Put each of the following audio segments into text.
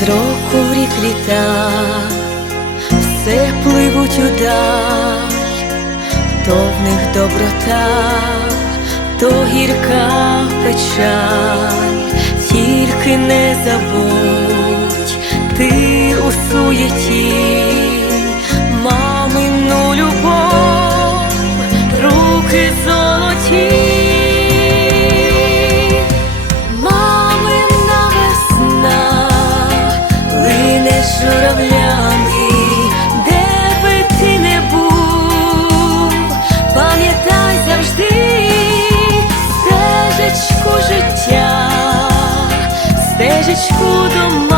з року в рік літа, все пливуть удаль, то в них доброта, то гірка печаль, тільки не забудь ти у суєті. to 梦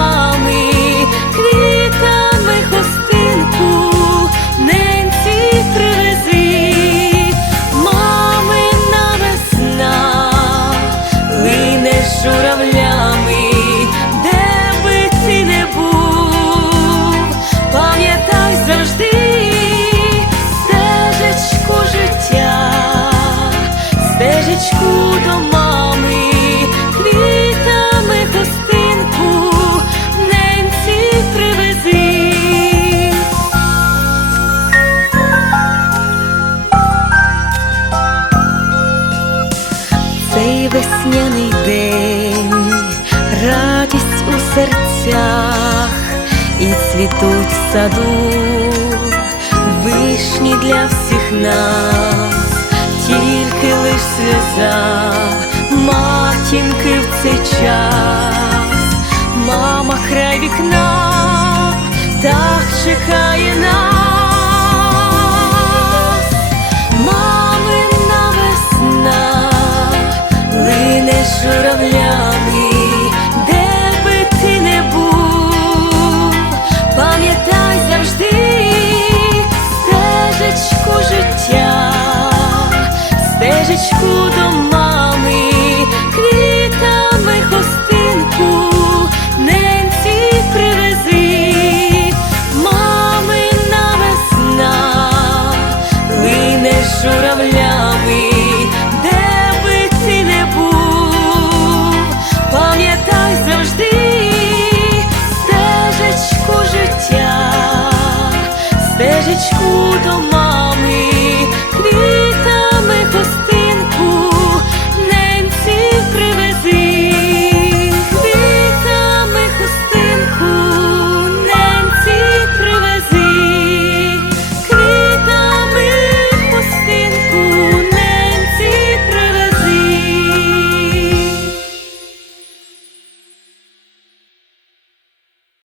Весняний день, радість у серцях, і цвітуть в саду, вишні для всіх нас, тільки лиш сльоза, матінки в цей час, мама край вікна, так чекає. to 梦